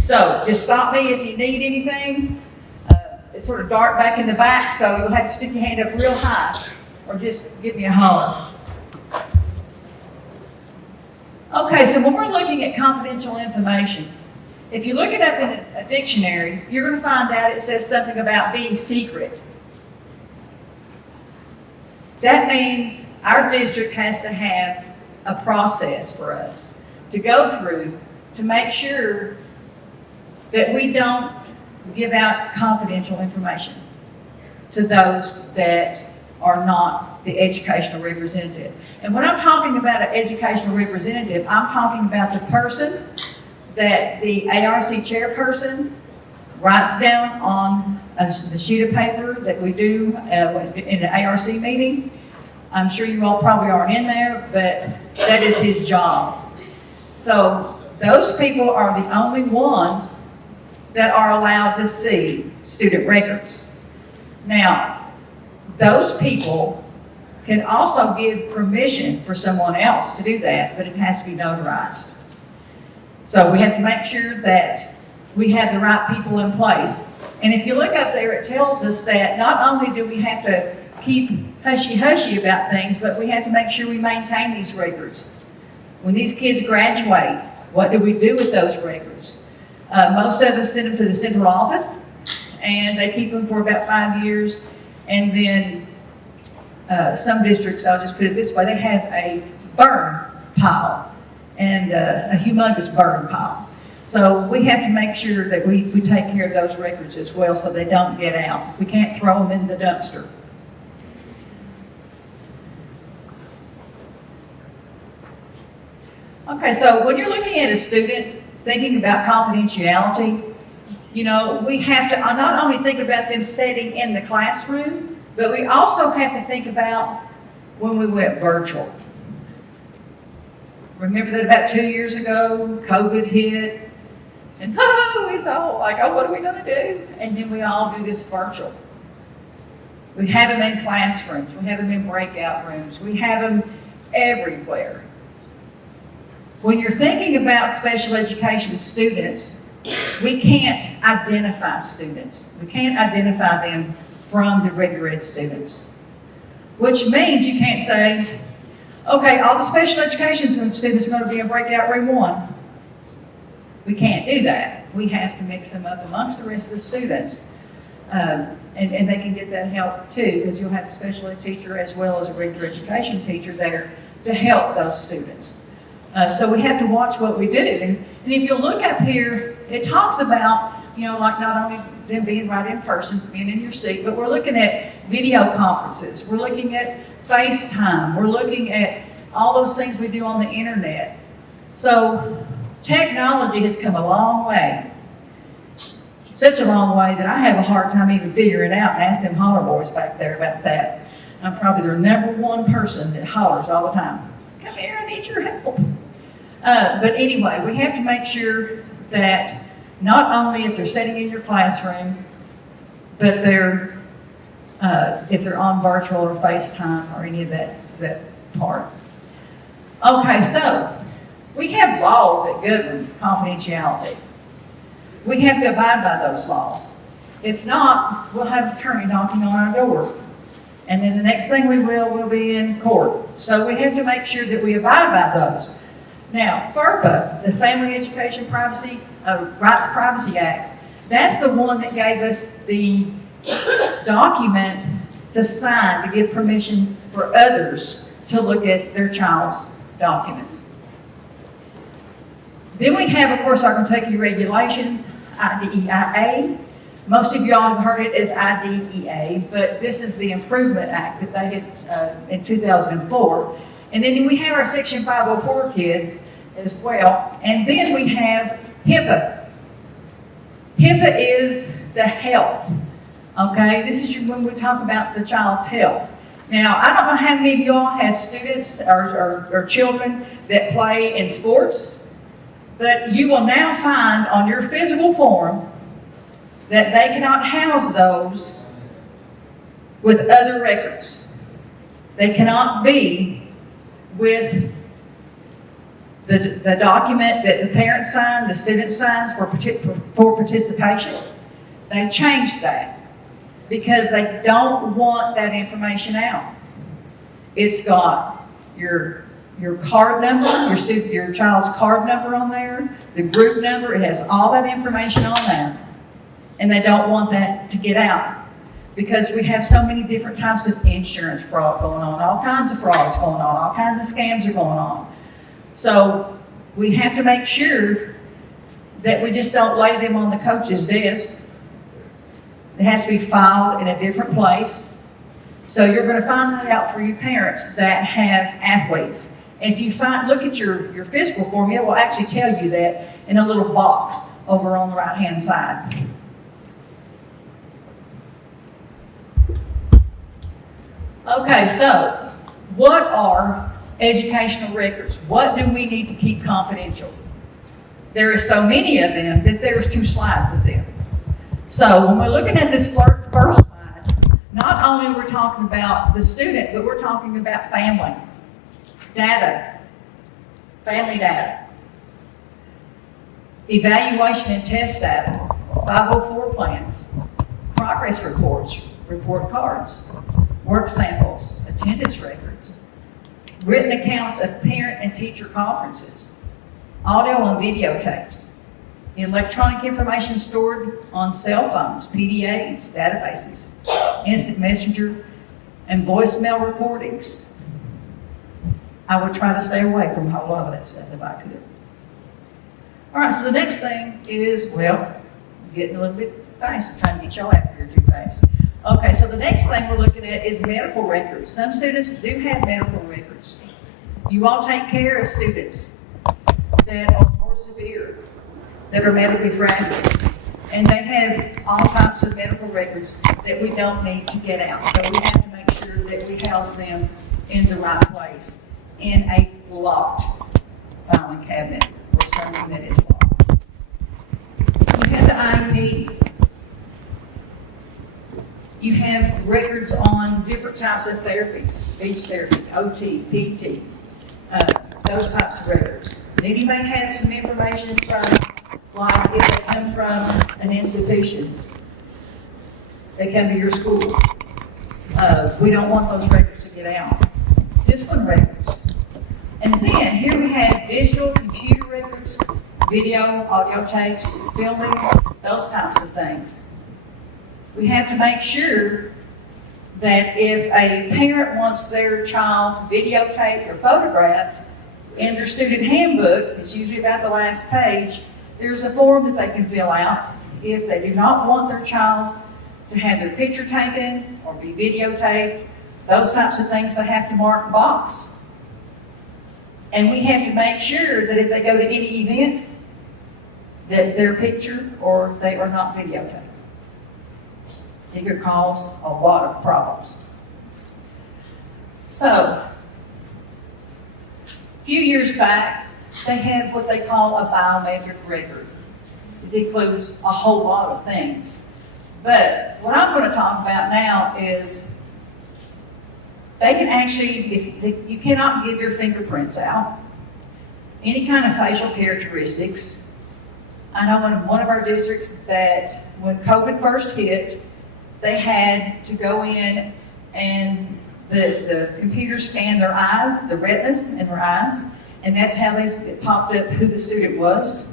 So just stop me if you need anything. It's sort of dark back in the back, so you'll have to stick your hand up real high or just give me a holler. Okay, so when we're looking at confidential information, if you look it up in a dictionary, you're going to find out it says something about being secret. That means our district has to have a process for us to go through to make sure that we don't give out confidential information to those that are not the educational representative. And when I'm talking about an educational representative, I'm talking about the person that the ARC chairperson writes down on the sheet of paper that we do in an ARC meeting. I'm sure you all probably aren't in there, but that is his job. So those people are the only ones that are allowed to see student records. Now, those people can also give permission for someone else to do that, but it has to be notarized. So we have to make sure that we have the right people in place. And if you look up there, it tells us that not only do we have to keep hushy-hushy about things, but we have to make sure we maintain these records. When these kids graduate, what do we do with those records? Most of them send them to the central office, and they keep them for about 5 years. And then some districts, I'll just put it this way, they have a burn pile, and a humongous burn pile. So we have to make sure that we take care of those records as well so they don't get out. We can't throw them in the dumpster. Okay, so when you're looking at a student, thinking about confidentiality, you know, we have to not only think about them sitting in the classroom, but we also have to think about when we went virtual. Remember that about 2 years ago, COVID hit, and it's all like, oh, what are we going to do? And then we all do this virtual. We have them in classrooms, we have them in breakout rooms, we have them everywhere. When you're thinking about special education students, we can't identify students. We can't identify them from the regular ed students. Which means you can't say, okay, all the special education students are going to be in breakout room 1. We can't do that. We have to mix them up amongst the rest of the students. And they can get that help too, because you'll have a special ed teacher as well as a regular education teacher there to help those students. So we have to watch what we do. And if you look up here, it talks about, you know, like not only them being right in person, being in your seat, but we're looking at video conferences. We're looking at FaceTime. We're looking at all those things we do on the internet. So technology has come a long way. Such a long way that I have a hard time even figuring it out, and ask them holler boys back there about that. I'm probably their number one person that hollers all the time. Come here, I need your help. But anyway, we have to make sure that not only if they're sitting in your classroom, but if they're on virtual or FaceTime or any of that part. Okay, so we have laws that govern confidentiality. We have to abide by those laws. If not, we'll have an attorney knocking on our door. And then the next thing we'll be in court. So we have to make sure that we abide by those. Now, FERPA, the Family Education Privacy Rights Privacy Act, that's the one that gave us the document to sign to give permission for others to look at their child's documents. Then we have, of course, our Kentucky regulations, IDEIA. Most of y'all have heard it as IDEA, but this is the Improvement Act that they had in 2004. And then we have our Section 504 kids as well. And then we have HIPAA. HIPAA is the health, okay? This is when we talk about the child's health. Now, I don't know how many of y'all have students or children that play in sports, but you will now find on your physical form that they cannot house those with other records. They cannot be with the document that the parents sign, the student signs for participation. They changed that because they don't want that information out. It's got your card number, your child's card number on there, the group number. It has all that information on there, and they don't want that to get out because we have so many different types of insurance fraud going on, all kinds of frauds going on, all kinds of scams are going on. So we have to make sure that we just don't lay them on the coach's desk. It has to be filed in a different place. So you're going to find that out for you parents that have athletes. And if you look at your physical form, it will actually tell you that in a little box over on the right-hand side. Okay, so what are educational records? What do we need to keep confidential? There are so many of them that there's 2 slides of them. So when we're looking at this first slide, not only are we talking about the student, but we're talking about family data, evaluation and test data, 504 plans, progress reports, report cards, work samples, attendance records, written accounts of parent and teacher conferences, audio and videotapes, electronic information stored on cell phones, PDAs, databases, instant messenger, and voicemail recordings. I would try to stay away from a whole lot of that stuff if I could. All right, so the next thing is, well, getting a little bit fast. I'm trying to get y'all out here too fast. Okay, so the next thing we're looking at is medical records. Some students do have medical records. You all take care of students that are more severe, that are medically fragile, and they have all types of medical records that we don't need to get out. So we have to make sure that we house them in the right place, in a locked filing cabinet or something that is locked. You have the IEP. You have records on different types of therapies, speech therapy, OT, PT, those types of records. Then you may have some information from, like if they come from an institution, they come to your school. We don't want those records to get out. Discipline records. And then here we have digital computer records, video, audio tapes, filming, those types of things. We have to make sure that if a parent wants their child videotaped or photographed, in their student handbook, it's usually about the last page, there's a form that they can fill out. If they do not want their child to have their picture taken or be videotaped, those types of things, they have to mark a box. And we have to make sure that if they go to any events, that their picture or they are not videotaped. It could cause a lot of problems. So, a few years back, they had what they call a biometric record. It includes a whole lot of things. But what I'm going to talk about now is they can actually, you cannot give your fingerprints out, any kind of facial characteristics. I know in one of our districts that when COVID first hit, they had to go in and the computer scanned their eyes, the retinas in their eyes, and that's how it popped up who the student was.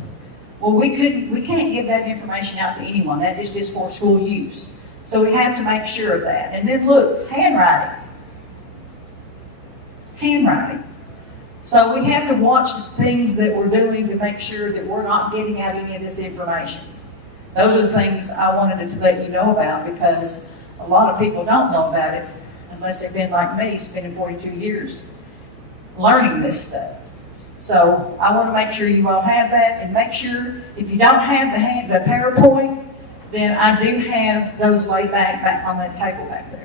Well, we can't give that information out to anyone. That is just for school use. So we have to make sure of that. And then look, handwriting. So we have to watch the things that we're doing to make sure that we're not getting out any of this information. Those are the things I wanted to let you know about because a lot of people don't know about it unless they've been like me, spending 42 years learning this stuff. So I want to make sure you all have that, and make sure if you don't have the PowerPoint, then I do have those laid back on that table back there.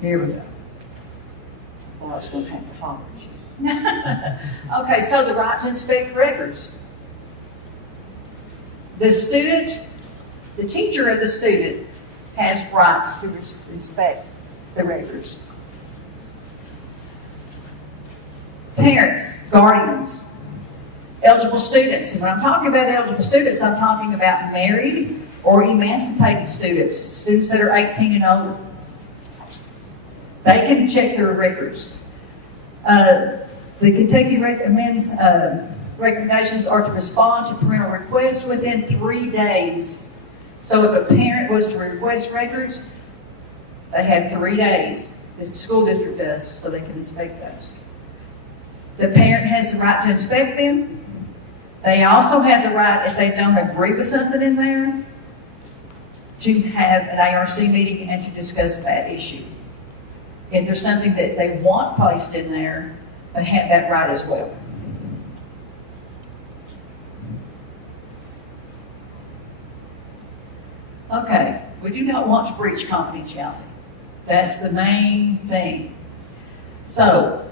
Here we go. Well, I was going to have to holler at you. Okay, so the right to inspect records. The teacher of the student has rights to inspect the records. Parents, guardians, eligible students. And when I'm talking about eligible students, I'm talking about married or emancipated students, students that are 18 and older. They can check their records. The Kentucky recommends recommendations are to respond to parental requests within 3 days. So if a parent was to request records, they have 3 days. The school district does, so they can inspect those. The parent has the right to inspect them. They also have the right, if they don't agree with something in there, to have an ARC meeting and to discuss that issue. If there's something that they want placed in there, they have that right as well. Okay, we do not want to breach confidentiality. That's the main thing. So,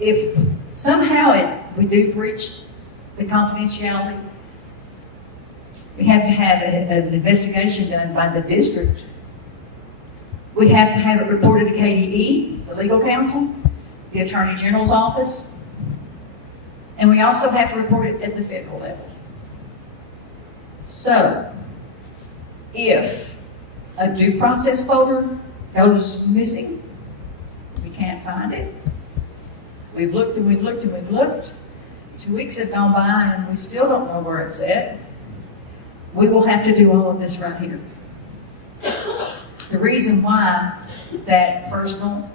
if somehow we do breach the confidentiality, we have to have an investigation done by the district. We have to have it reported to KVEC, the legal counsel, the Attorney General's office, and we also have to report it at the federal level. So, if a due process folder goes missing, we can't find it. We've looked and we've looked and we've looked. 2 weeks have gone by and we still don't know where it's at. We will have to do all of this right here. The reason why that personal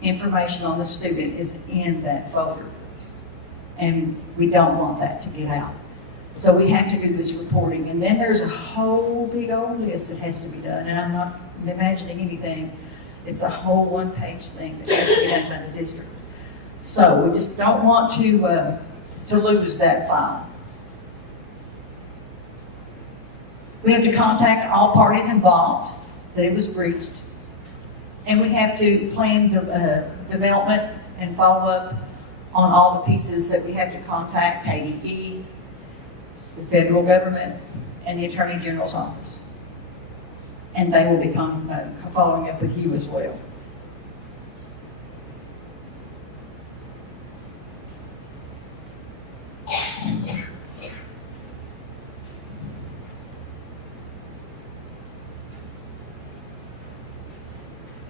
information on the student is in that folder. And we don't want that to get out. So we have to do this reporting. And then there's a whole big old list that has to be done. And I'm not imagining anything. It's a whole one-page thing that has to be done by the district. So we just don't want to lose that file. We have to contact all parties involved that it was breached. And we have to plan development and follow up on all the pieces that we have to contact KVEC, the federal government, and the Attorney General's office. And they will be following up with you as well.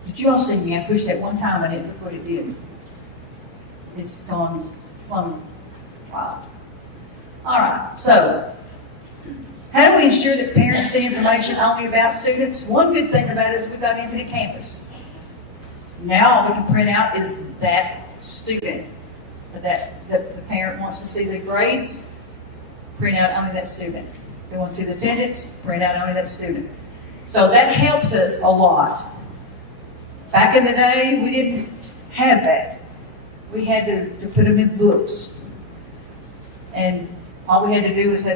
Did you all see me? I pushed that one time and look what it did. It's gone plumb wild. All right, so how do we ensure that parents see information only about students? One good thing about it is we've got Infinite Campus. Now all we can print out is that student. That the parent wants to see the grades, print out only that student. They want to see the attendance, print out only that student. So that helps us a lot. Back in the day, we didn't have that. We had to put them in books. And all we had to do was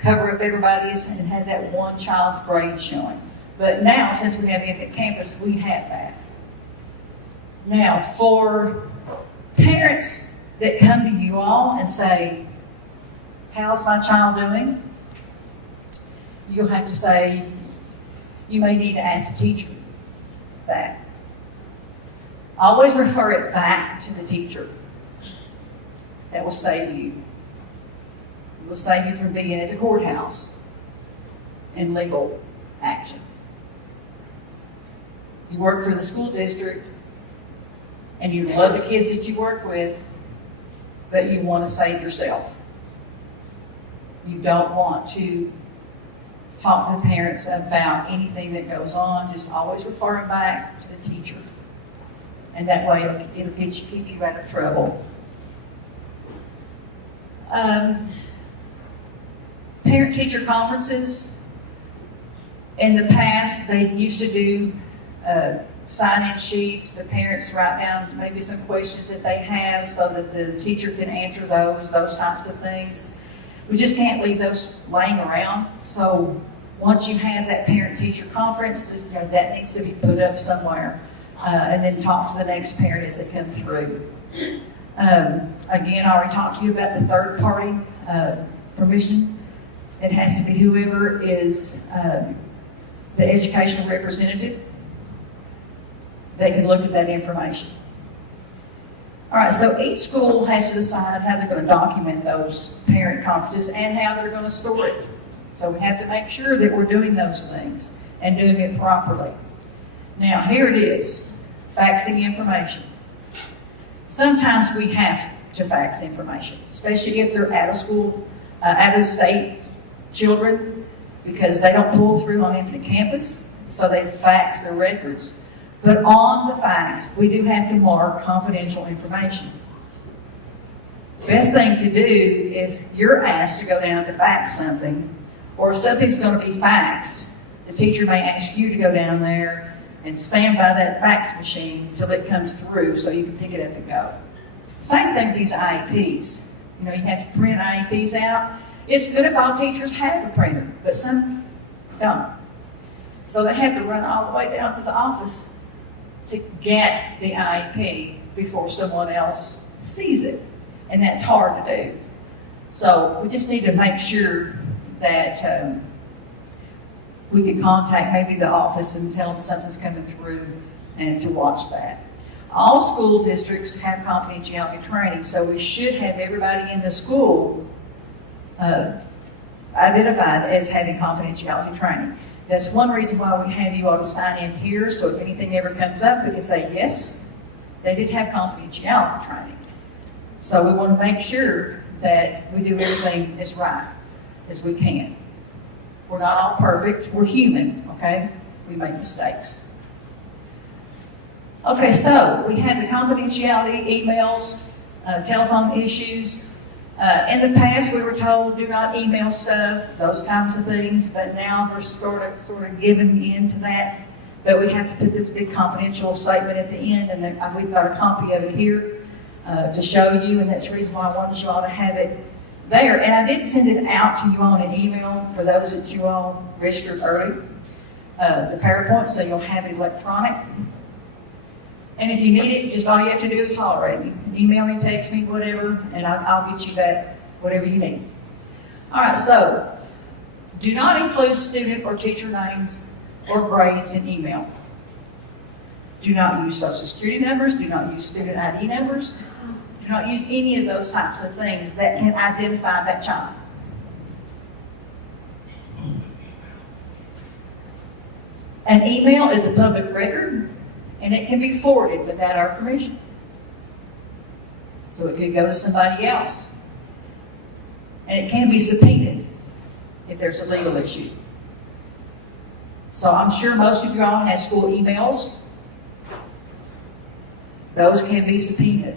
cover up everybody's and have that one child's grade showing. But now, since we have Infinite Campus, we have that. Now, for parents that come to you all and say, how's my child doing? You'll have to say, you may need to ask the teacher that. Always refer it back to the teacher. That will save you. It will save you from being at the courthouse in legal action. You work for the school district and you love the kids that you work with, but you want to save yourself. You don't want to talk to the parents about anything that goes on. Just always refer them back to the teacher. And that way it'll keep you out of trouble. Parent-teacher conferences. In the past, they used to do sign-in sheets. The parents write down maybe some questions that they have so that the teacher can answer those types of things. We just can't leave those laying around. So once you have that parent-teacher conference, that needs to be put up somewhere. And then talk to the next parent as they come through. Again, I already talked to you about the third-party permission It has to be whoever is the educational representative that can look at that information. All right, so each school has to decide how they're going to document those parent conferences and how they're going to store it. So we have to make sure that we're doing those things and doing it properly. Now, here it is, faxing information. Sometimes we have to fax information, especially if they're out of school, out of state children, because they don't pull through on Infinite Campus, so they fax their records. But on the fax, we do have to mark confidential information. Best thing to do if you're asked to go down to fax something, or if something's going to be faxed, the teacher may ask you to go down there and stand by that fax machine until it comes through so you can pick it up and go. Same thing with these IEPs. You know, you have to print IEPs out. It's good if all teachers have a printer, but some don't. So they have to run all the way down to the office to get the IEP before someone else sees it. And that's hard to do. So we just need to make sure that we can contact maybe the office and tell them something's coming through and to watch that. All school districts have confidentiality training, so we should have everybody in the school identified as having confidentiality training. That's one reason why we have you all to sign in here, so if anything ever comes up, we can say, yes, they did have confidentiality training. So we want to make sure that we do everything as right as we can. We're not all perfect, we're human, okay? We make mistakes. Okay, so we had the confidentiality, emails, telephone issues. In the past, we were told, do not email stuff, those kinds of things, but now they're sort of giving in to that. But we have to put this big confidential statement at the end, and then we've got a copy of it here to show you, and that's the reason why I wanted you all to have it there. And I did send it out to you all in an email for those that you all registered early, the PowerPoint, so you'll have it electronic. And if you need it, just all you have to do is holler at me. Email me, text me, whatever, and I'll get you that, whatever you need. All right, so do not include student or teacher names or grades in email. Do not use social security numbers. Do not use student ID numbers. Do not use any of those types of things that can identify that child. An email is a public record, and it can be forwarded without our permission. So it could go to somebody else. And it can be subpoenaed if there's a legal issue. So I'm sure most of you all have school emails. Those can be subpoenaed.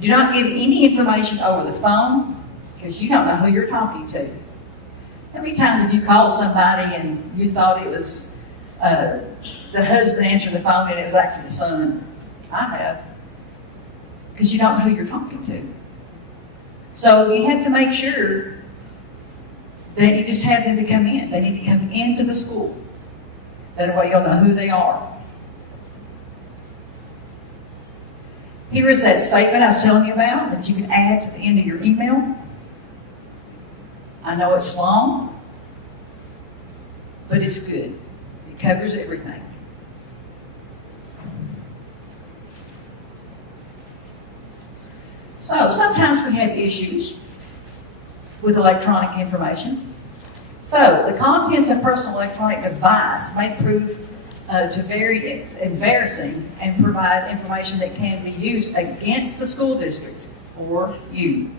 Do not give any information over the phone, because you don't know who you're talking to. How many times have you called somebody and you thought it was the husband answered the phone and it was actually the son? I have. Because you don't know who you're talking to. So you have to make sure that you just have them to come in. They need to come into the school. That way you'll know who they are. Here is that statement I was telling you about that you can add to the end of your email. I know it's long, but it's good. It covers everything. So sometimes we have issues with electronic information. So the contents of personal electronic device may prove to very embarrassing and provide information that can be used against the school district or you.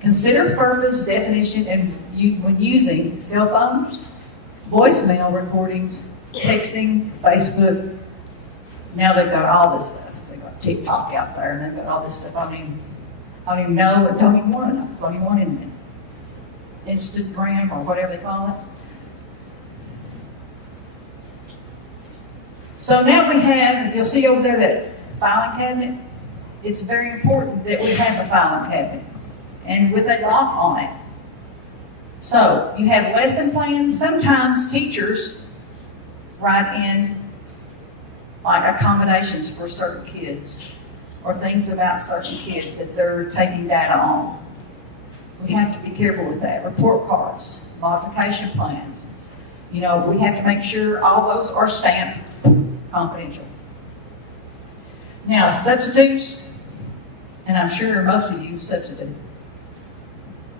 Consider FERPA's definition when using cell phones, voicemail recordings, texting, Facebook. Now they've got all this stuff. They've got TikTok out there, and they've got all this stuff I don't even know, or don't even want it. Don't even want it in it. Instagram, or whatever they call it. So now we have, if you'll see over there that filing cabinet, it's very important that we have a filing cabinet and with a lock on it. So you have lesson plans. Sometimes teachers write in like accommodations for certain kids or things about certain kids that they're taking data on. We have to be careful with that. Report cards, modification plans. We have to make sure all those are stamped confidential. Now, substitutes, and I'm sure most of you substitute.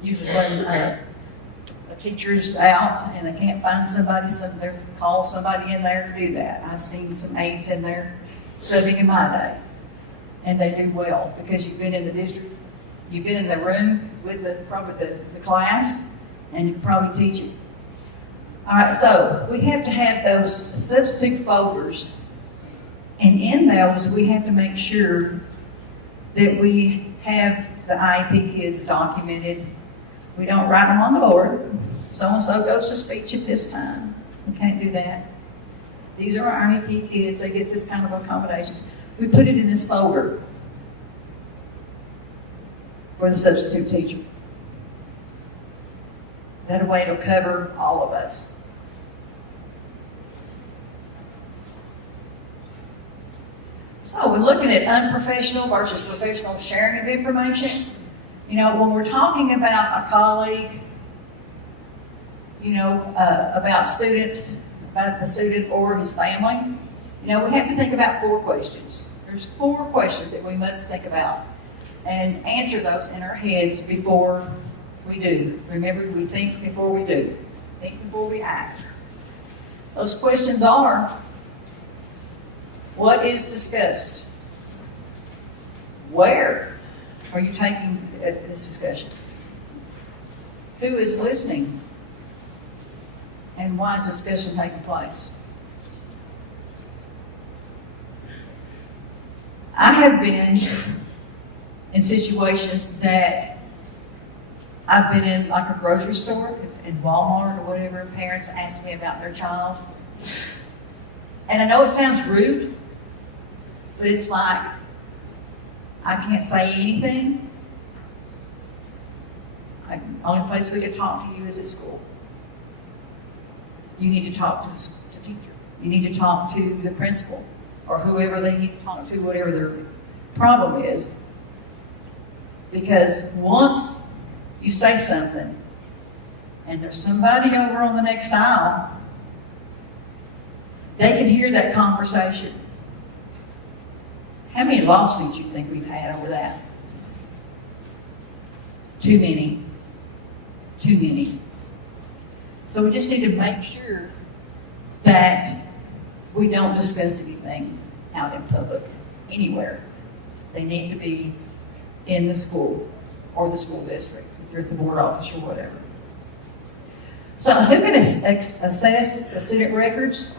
Usually when a teacher's out and they can't find somebody, so they call somebody in there to do that. I've seen some aides in there subbing in my day, and they do well because you've been in the district, you've been in the room with probably the class, and you can probably teach it. All right, so we have to have those substitute folders, and in those we have to make sure that we have the IEP kids documented. We don't write them on the board. So-and-so goes to speech at this time. We can't do that. These are our IEP kids. They get this kind of accommodations. We put it in this folder for the substitute teacher. That way it'll cover all of us. So we're looking at unprofessional versus professional sharing of information. When we're talking about a colleague, about the student or his family, we have to think about 4 questions. There's 4 questions that we must think about and answer those in our heads before we do. Remember, we think before we do. Think before we act. Those questions are, what is discussed? Where are you taking this discussion? Who is listening? And why is discussion taking place? I have been in situations that I've been in, like a grocery store, in Walmart or whatever, parents ask me about their child. And I know it sounds rude, but it's like, I can't say anything. The only place we can talk to you is at school. You need to talk to the teacher. You need to talk to the principal or whoever they need to talk to, whatever their problem is. Because once you say something and there's somebody over on the next aisle, they can hear that conversation. How many lawsuits you think we've had over that? Too many. Too many. So we just need to make sure that we don't discuss anything out in public, anywhere. They need to be in the school or the school district, if they're at the board office or whatever. So who can assess the student records?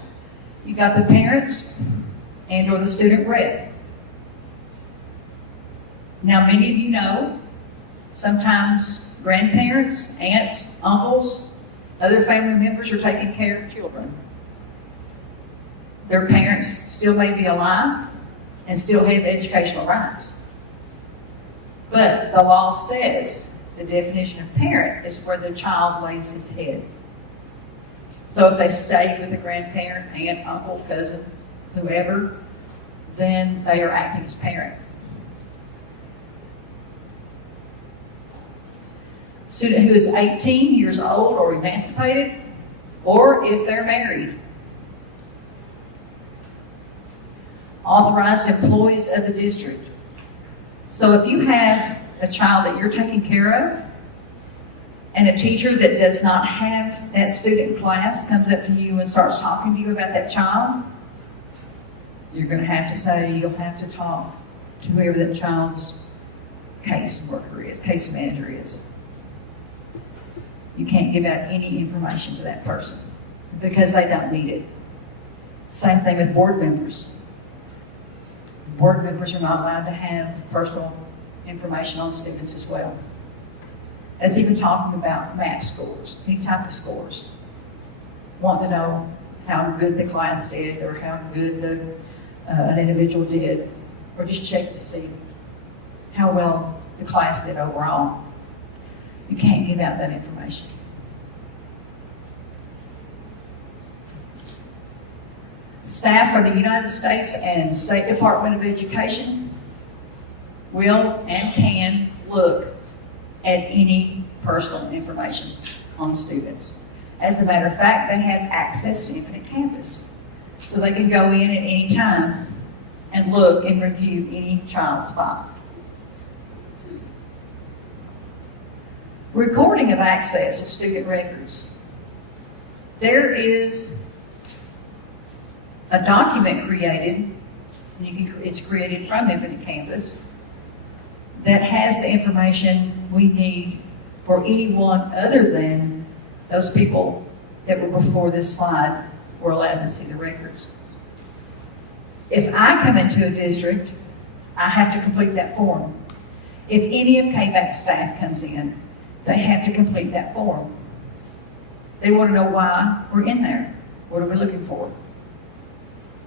You got the parents and or the student rep. Now many of you know, sometimes grandparents, aunts, uncles, other family members are taking care of children. Their parents still may be alive and still have educational rights. But the law says the definition of parent is where the child lays his head. So if they stay with a grandparent, aunt, uncle, cousin, whoever, then they are acting as parent. Student who is 18 years old or emancipated, or if they're married. Authorized employees of the district. So if you have a child that you're taking care of, and a teacher that does not have that student in class comes up to you and starts talking to you about that child, you're going to have to say, you'll have to talk to whoever that child's case worker is, case manager is. You can't give out any information to that person because they don't need it. Same thing with board members. Board members are not allowed to have personal information on students as well. That's even talking about MAP scores, any type of scores. Want to know how good the class did or how good an individual did, or just check to see how well the class did overall. You can't give out that information. Staff for the United States and State Department of Education will and can look at any personal information on students. As a matter of fact, they have access to Infinite Campus. So they can go in at any time and look and review any child's file. Recording of access of student records. There is a document created, and it's created from Infinite Campus, that has the information we need for anyone other than those people that were before this slide were allowed to see the records. If I come into a district, I have to complete that form. If any of KVEC staff comes in, they have to complete that form. They want to know why we're in there. What are we looking for?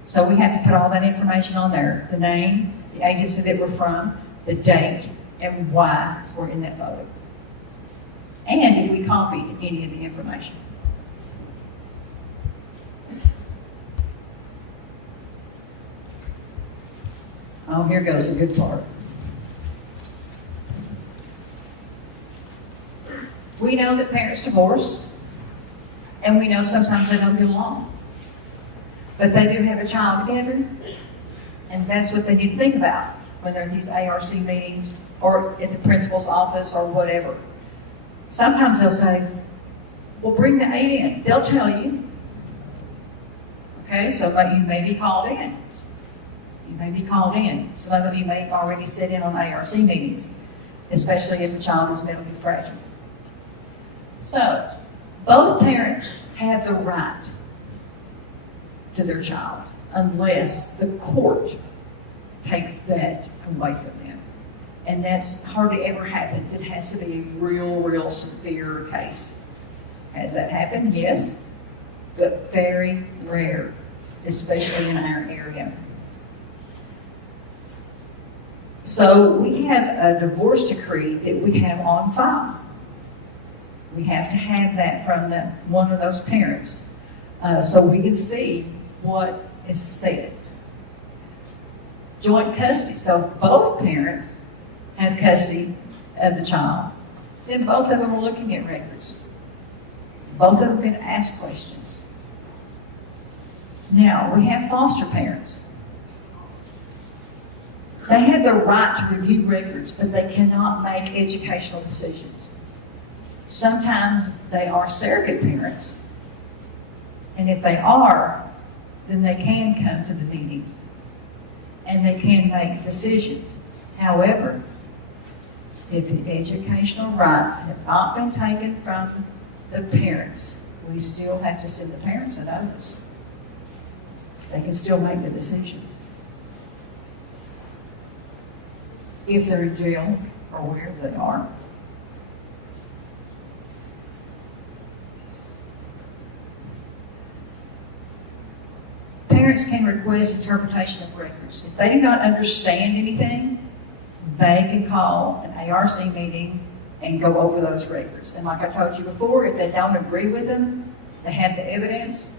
So we have to put all that information on there. The name, the agency that we're from, the date, and why we're in that photo. And if we copied any of the information. Oh, here goes a good part. We know that parents divorce, and we know sometimes they don't get along. But they do have a child together, and that's what they need to think about when they're at these ARC meetings or at the principal's office or whatever. Sometimes they'll say, well, bring the aide in. They'll tell you. Okay, so you may be called in. You may be called in. Some of you may already sit in on ARC meetings, especially if a child is mentally fragile. So, both parents have the right to their child unless the court takes that away from them. And that's hardly ever happens. It has to be a real severe case. Has that happened? Yes, but very rare, especially in our area. So we have a divorce decree that we have on file. We have to have that from one of those parents so we can see what is said. Joint custody, so both parents have custody of the child. Then both of them are looking at records. Both of them can ask questions. Now, we have foster parents. They have the right to review records, but they cannot make educational decisions. Sometimes they are surrogate parents, and if they are, then they can come to the meeting and they can make decisions. However, if the educational rights have not been taken from the parents, we still have to send the parents a notice. They can still make the decisions. If they're in jail or wherever they are. Parents can request interpretation of records. If they do not understand anything, they can call an ARC meeting and go over those records. And like I told you before, if they don't agree with them, they have the evidence,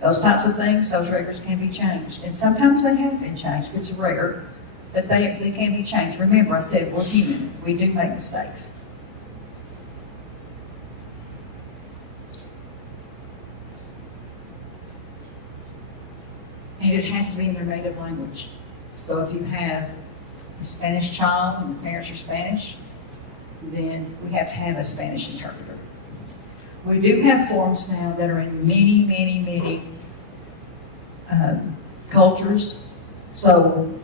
those types of things, those records can be changed. And sometimes they have been changed. It's rare, but they can be changed. Remember, I said we're human. We do make mistakes. And it has to be in their native language. So if you have a Spanish child and the parents are Spanish, then we have to have a Spanish interpreter. We do have forms now that are in many cultures. So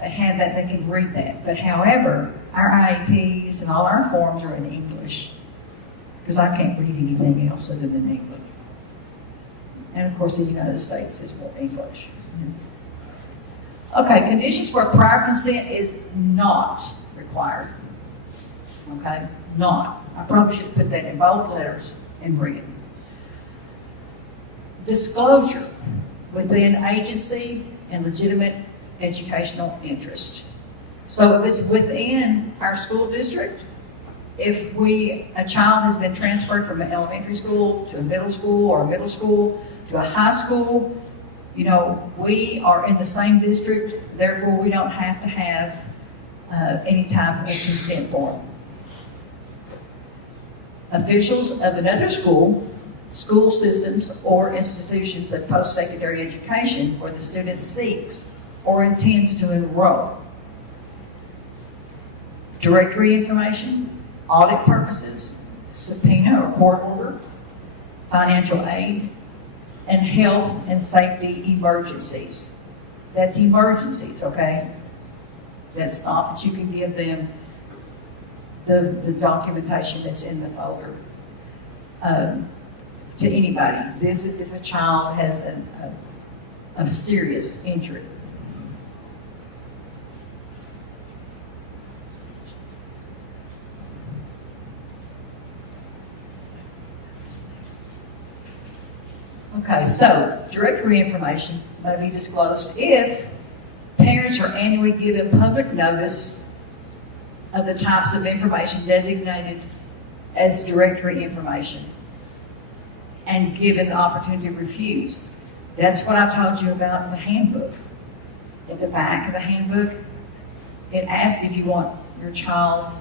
they have that, they can read that. But however, our IEPs and all our forms are in English, because I can't read anything else other than English. And of course, the United States is for English. Okay, conditions where prior consent is not required. Okay, not. I probably should put that in bold letters and red. Disclosure within agency and legitimate educational interest. So if it's within our school district, if a child has been transferred from an elementary school to a middle school or a middle school to a high school, we are in the same district, therefore we don't have to have any type of consent form. Officials of another school, school systems, or institutions of post-secondary education where the student seeks or intends to enroll. Directory information, audit purposes, subpoena or court order, financial aid, and health and safety emergencies. That's emergencies, okay? That's not that you can give them the documentation that's in the folder to anybody. This is if a child has a serious injury. Okay, so directory information may be disclosed if parents are annually given public notice of the types of information designated as directory information and given the opportunity to refuse. That's what I told you about in the handbook. At the back of the handbook, it asks if you want your child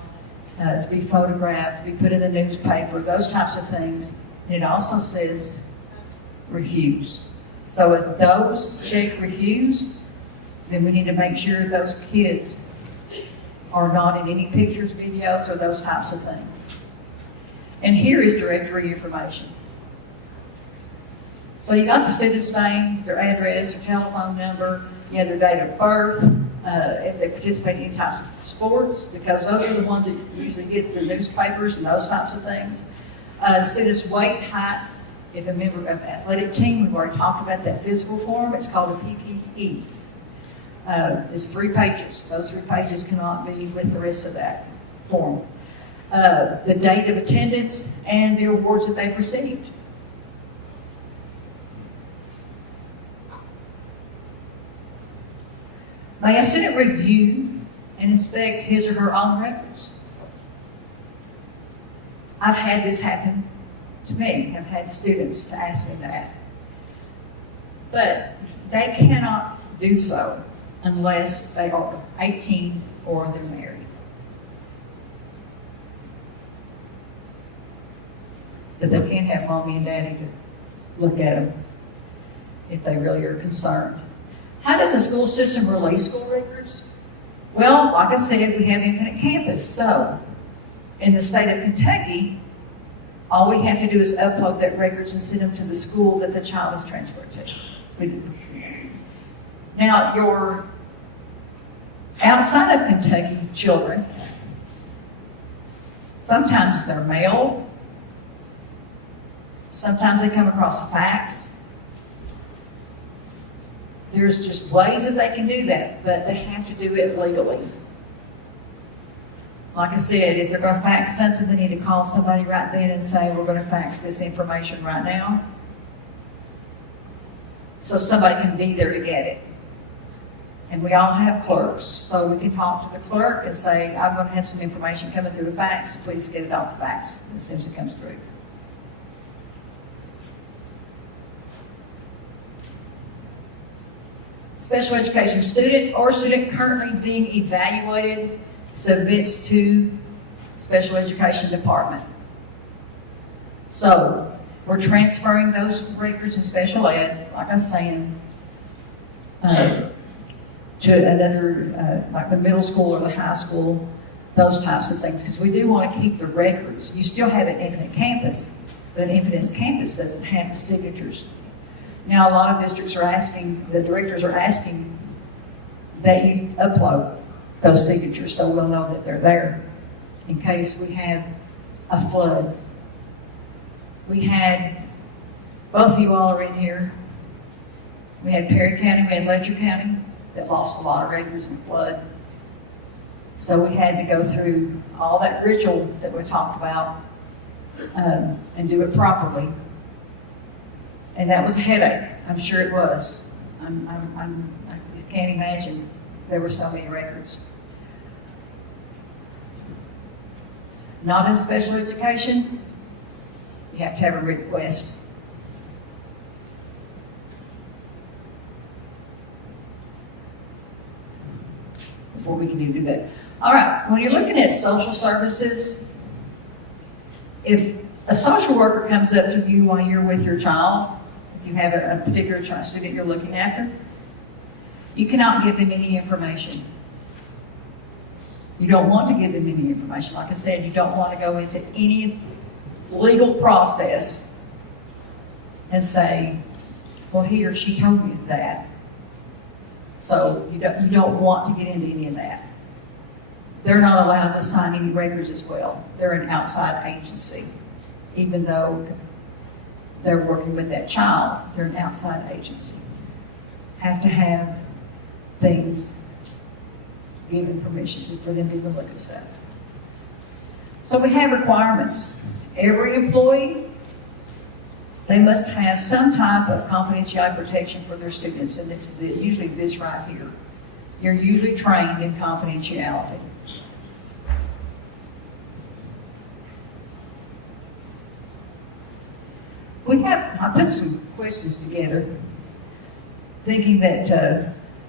to be photographed, to be put in the newspaper, those types of things. And it also says refuse. So if those check refuse, then we need to make sure those kids are not in any pictures, videos, or those types of things. And here is directory information. So you got the student's name, their address, their telephone number, you have their date of birth, if they participate in any types of sports, because those are the ones that usually get the newspapers and those types of things. The student's weight, height, if a member of an athletic team, we've already talked about that physical form, it's called a PPE. It's 3 pages. Those 3 pages cannot be with the rest of that form. The date of attendance and the awards that they've received. May a student review and inspect his or her own records? I've had this happen to me. I've had students to ask me that. But they cannot do so unless they are 18 or they're married. But they can't have mommy and daddy to look at them if they really are concerned. How does a school system release school records? Well, like I said, we have Infinite Campus. So, in the state of Kentucky, all we have to do is upload that records and send them to the school that the child is transferred to. Now, your outside of Kentucky children, sometimes they're mailed, sometimes they come across a fax. There's just ways that they can do that, but they have to do it legally. Like I said, if they're going to fax something, they need to call somebody right then and say, we're going to fax this information right now. So somebody can be there to get it. And we all have clerks, so we can talk to the clerk and say, I'm going to have some information coming through a fax, please get it off the fax as soon as it comes through. Special education student or student currently being evaluated submits to special education department. So we're transferring those records in special ed, like I was saying, to another, like the middle school or the high school, those types of things, because we do want to keep the records. You still have an Infinite Campus, but Infinite Campus doesn't have the signatures. Now, a lot of districts are asking, the directors are asking that you upload those signatures so we'll know that they're there in case we have a flood. We had, both of you all are in here, we had Perry County, we had Letcher County that lost a lot of records in flood. So we had to go through all that ritual that we talked about and do it properly. And that was a headache. I'm sure it was. I just can't imagine there were so many records. Not in special education, you have to have a request. Before we can do that. All right, when you're looking at social services, if A social worker comes up to you while you're with your child, if you have a particular student you're looking after. You cannot give them any information. You don't want to give them any information. Like I said, you don't want to go into any legal process and say, well, he or she told me that. So you don't want to get into any of that. They're not allowed to sign any records as well. They're an outside agency. Even though they're working with that child, they're an outside agency. Have to have things given permission for them to even look at stuff. So we have requirements. Every employee, they must have some type of confidentiality protection for their students, and it's usually this right here. You're usually trained in confidentiality. I put some questions together, thinking that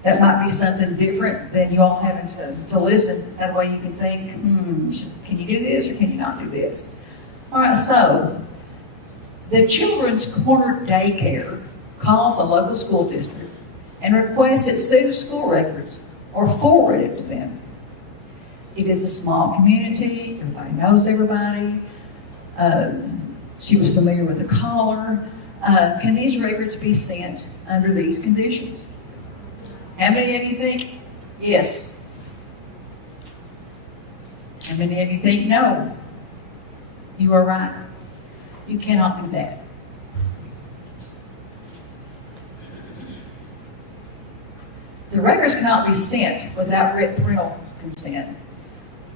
that might be something different than you all having to listen. That way you can think, can you do this or can you not do this? All right, so the Children's Corner Daycare calls a local school district and requests it sue school records or forward it to them. It is a small community, everybody knows everybody. She was familiar with the caller. Can these records be sent under these conditions? How many of you think yes? How many of you think no? You are right. You cannot do that. The records cannot be sent without written parental consent.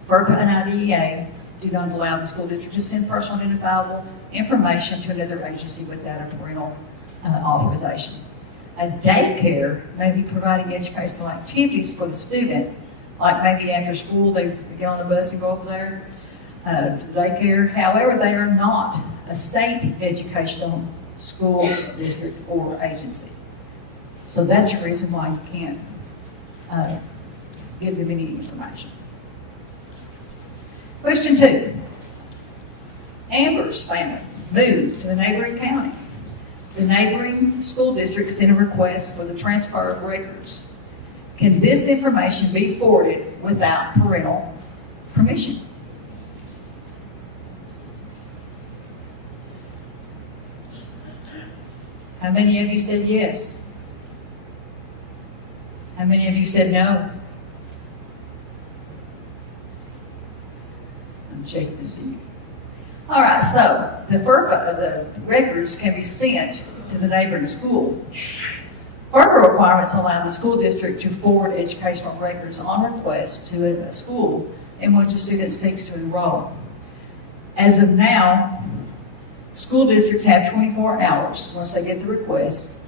FERPA and IDEA do not allow the school district to send personal identifiable information to another agency without a parental authorization. A daycare may be providing educational activities for the student, like maybe after school they get on the bus and go over there to the daycare. However, they are not a state educational school district or agency. So that's the reason why you can't give them any information. Question 2. Amber's family moved to the neighboring county. The neighboring school district sent a request for the transfer of records. Can this information be forwarded without parental permission? How many of you said yes? How many of you said no? I'm checking to see. All right, so the records can be sent to the neighboring school. FERPA requirements allow the school district to forward educational records on request to a school in which a student seeks to enroll. As of now, school districts have 24 hours once they get the request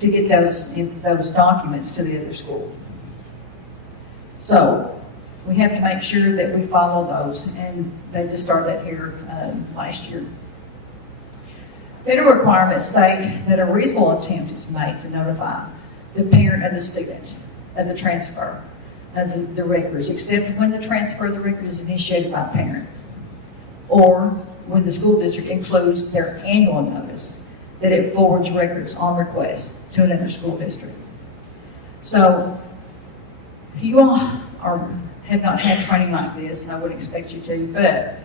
to get those documents to the other school. So we have to make sure that we follow those, and they just started that here last year. Federal requirements state that a reasonable attempt is made to notify the parent of the student of the transfer of the records, except when the transfer of the record is initiated by the parent, or when the school district includes their annual notice that it forwards records on request to another school district. So if you all have not had training like this, and I wouldn't expect you to, but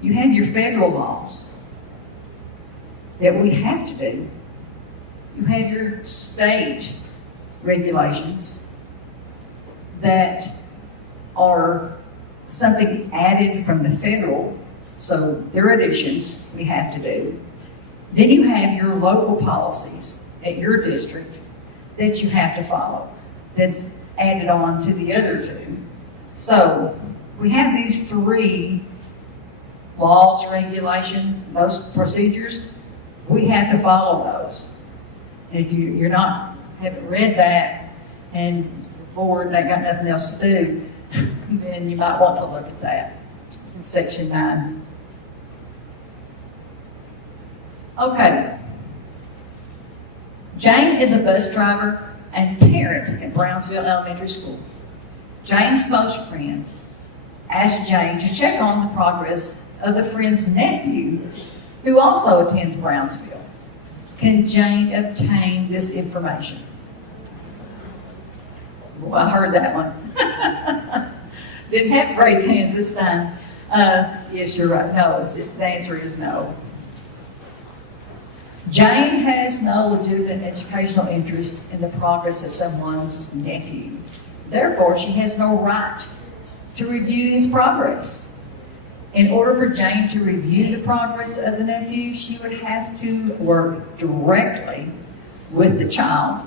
you have your federal laws that we have to do. You have your state regulations that are something added from the federal, so they're additions we have to do. Then you have your local policies at your district that you have to follow, that's added on to the other two. So we have these 3 laws, regulations, those procedures. We have to follow those. And if you're not, haven't read that and bored and got nothing else to do, then you might want to look at that. It's in section 9. Okay. Jane is a bus driver and parent at Brownsville Elementary School. Jane's close friend asked Jane to check on the progress of the friend's nephew, who also attends Brownsville. Can Jane obtain this information? Well, I heard that one. Didn't have to raise hands this time. Yes, you're right. No, the answer is no. Jane has no legitimate educational interest in the progress of someone's nephew. Therefore, she has no right to review his progress. In order for Jane to review the progress of the nephew, she would have to work directly with the child,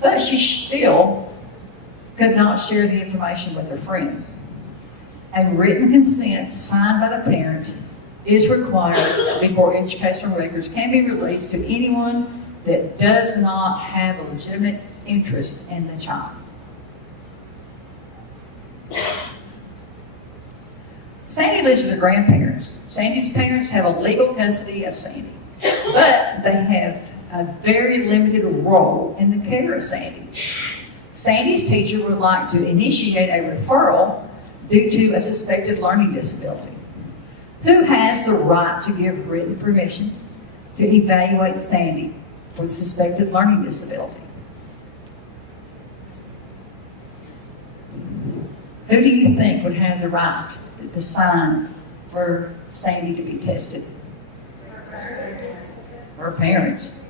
but she still could not share the information with her friend. A written consent signed by the parent is required before educational records can be released to anyone that does not have a legitimate interest in the child. Sandy lives with her grandparents. Sandy's parents have a legal custody of Sandy, but they have a very limited role in the care of Sandy. Sandy's teacher would like to initiate a referral due to a suspected learning disability. Who has the right to give written permission to evaluate Sandy for the suspected learning disability? Who do you think would have the right to sign for Sandy to be tested? Her parents.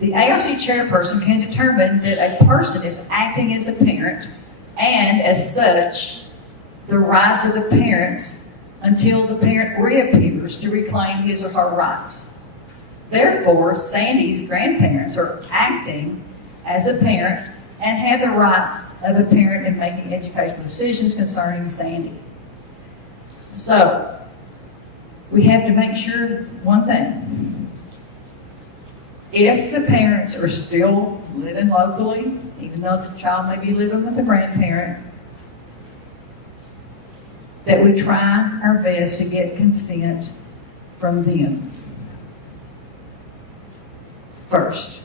The ARC chairperson can determine that a person is acting as a parent, and as such, the rights of the parents until the parent reappears to reclaim his or her rights. Therefore, Sandy's grandparents are acting as a parent and have the rights of a parent in making educational decisions concerning Sandy. So, we have to make sure one thing. If the parents are still living locally, even though the child may be living with a grandparent, that we try our best to get consent from them first.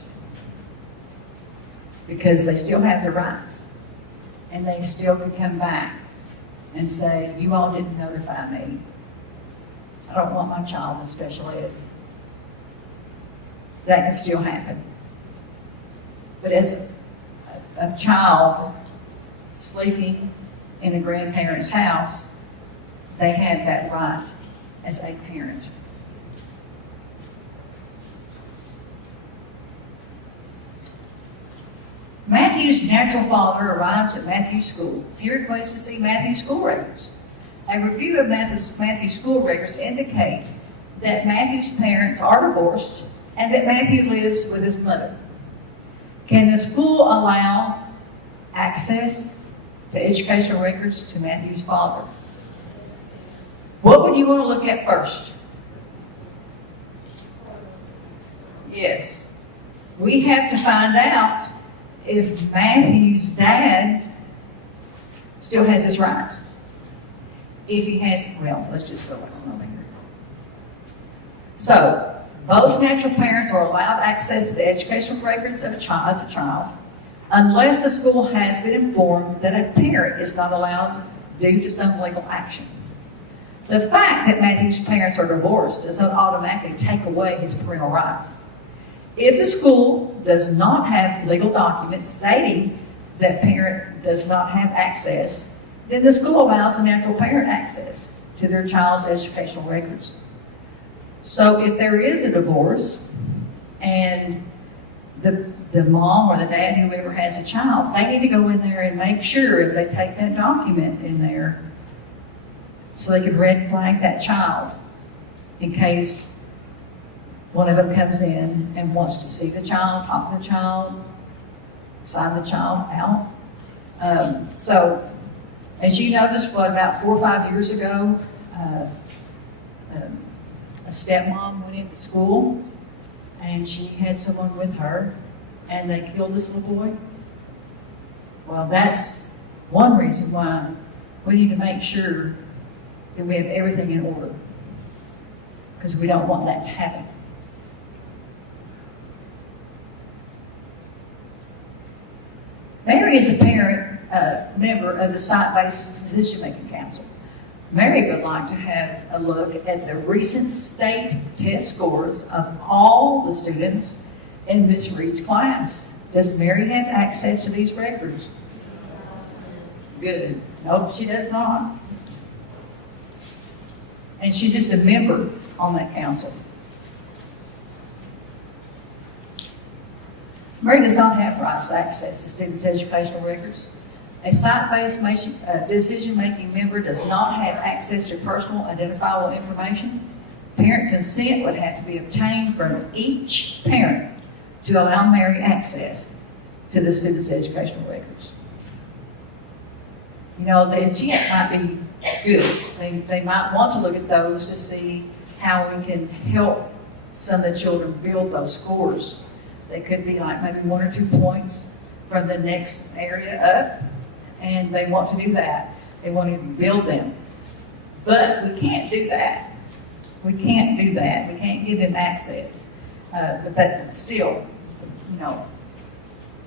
Because they still have their rights. And they still can come back and say, you all didn't notify me. I don't want my child in special ed. That can still happen. But as a child sleeping in a grandparent's house, they have that right as a parent. Matthew's natural father arrives at Matthew's school. He requests to see Matthew's school records. A review of Matthew's school records indicate that Matthew's parents are divorced and that Matthew lives with his mother. Can the school allow access to educational records to Matthew's father? What would you want to look at first? Yes. We have to find out if Matthew's dad still has his rights. If he has, well, let's just go on over here. So, both natural parents are allowed access to the educational records of a child, unless the school has been informed that a parent is not allowed due to some legal action. The fact that Matthew's parents are divorced does not automatically take away his parental rights. If the school does not have legal documents stating that parent does not have access, then the school allows the natural parent access to their child's educational records. So if there is a divorce and the mom or the dad, whoever has a child, they need to go in there and make sure as they take that document in there so they can red flag that child in case one of them comes in and wants to see the child, talk to the child, sign the child out. So, as you noticed, about 4 or 5 years ago, a stepmom went into school and she had someone with her and they killed this little boy. Well, that's one reason why we need to make sure that we have everything in order, because we don't want that to happen. Mary is a parent member of the site-based decision-making council. Mary would like to have a look at the recent state test scores of all the students in Miss Reed's class. Does Mary have access to these records? Good. No, she does not. And she's just a member on that council. Mary does not have rights to access to students' educational records. A site-based decision-making member does not have access to personal identifiable information. Parent consent would have to be obtained from each parent to allow Mary access to the students' educational records. You know, the intent might be good. They might want to look at those to see how we can help some of the children build those scores. They could be like maybe 1 or 2 points from the next area up, and they want to do that. They want to build them. But we can't do that. We can't do that. We can't give them access. But that still, you know,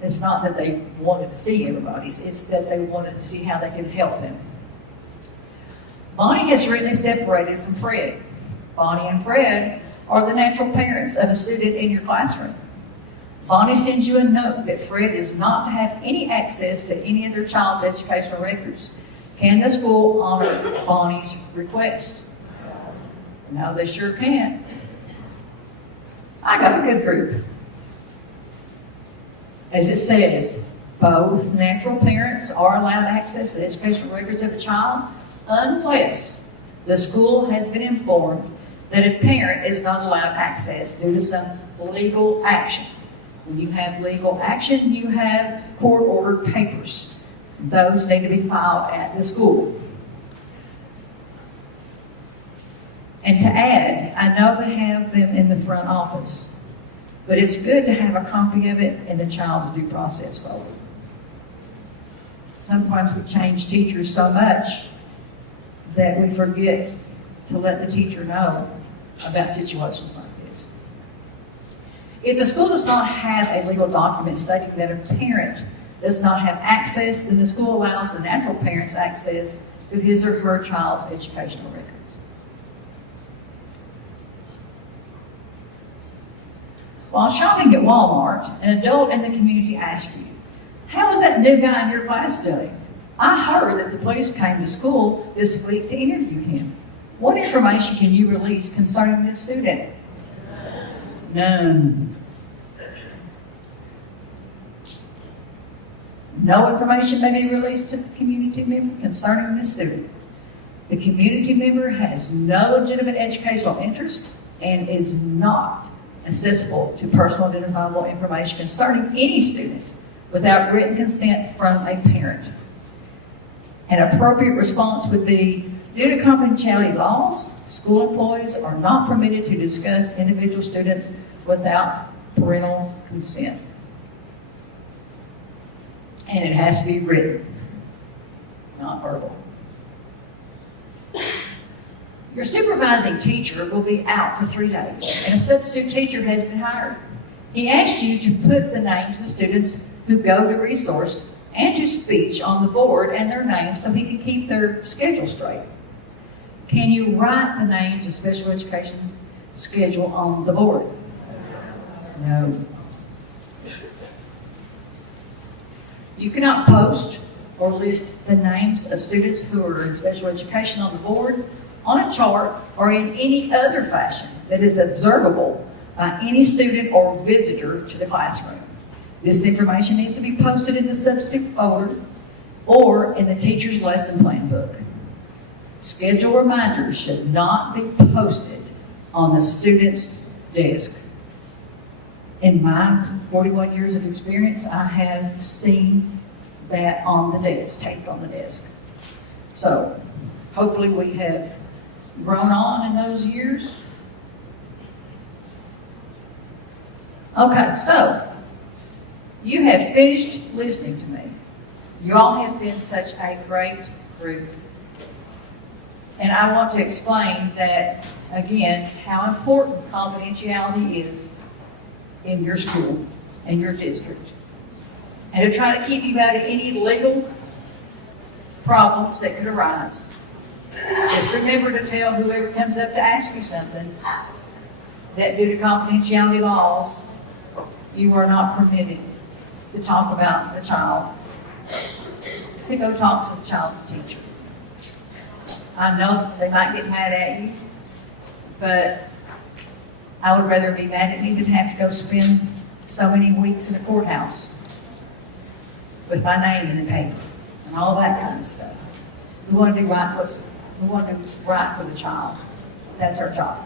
it's not that they wanted to see everybody. It's that they wanted to see how they could help them. Bonnie has written separated from Fred. Bonnie and Fred are the natural parents of a student in your classroom. Bonnie sends you a note that Fred is not to have any access to any of their child's educational records. Can the school honor Bonnie's request? No, they sure can. I got a good group. As it says, both natural parents are allowed access to the educational records of a child unless the school has been informed that a parent is not allowed access due to some legal action. When you have legal action, you have court-ordered papers. Those need to be filed at the school. And to add, I know they have them in the front office, but it's good to have a copy of it in the child's due process folder. Sometimes we change teachers so much that we forget to let the teacher know about situations like this. If the school does not have a legal document stating that a parent does not have access, then the school allows the natural parents access to his or her child's educational records. While shopping at Walmart, an adult in the community asked you, "How is that new guy in your class doing? I heard that the police came to school this week to interview him. What information can you release concerning this student?" None. No information may be released to the community member concerning this student. The community member has no legitimate educational interest and is not accessible to personal identifiable information concerning any student without written consent from a parent. An appropriate response would be, due to confidentiality laws, school employees are not permitted to discuss individual students without parental consent. And it has to be written, not verbal. Your supervising teacher will be out for 3 days, and a substitute teacher has been hired. He asked you to put the names of the students who go to resource and to speech on the board and their names so he can keep their schedule straight. Can you write the names of special education schedule on the board? No. You cannot post or list the names of students who are in special education on the board, on a chart, or in any other fashion that is observable by any student or visitor to the classroom. This information needs to be posted in the substitute folder or in the teacher's lesson plan book. Schedule reminders should not be posted on the student's desk. In my 41 years of experience, I have seen that on the desk, taped on the desk. So hopefully we have grown on in those years. Okay, so you have finished listening to me. You all have been such a great group. And I want to explain that, again, how important confidentiality is in your school and your district. And to try to keep you out of any legal problems that could arise. Just remember to tell whoever comes up to ask you something that due to confidentiality laws, you are not permitted to talk about the child. To go talk to the child's teacher. I know they might get mad at you, but I would rather be mad at me than have to go spend so many weeks in the courthouse with my name in the paper and all that kind of stuff. We want to do right for the child. That's our job.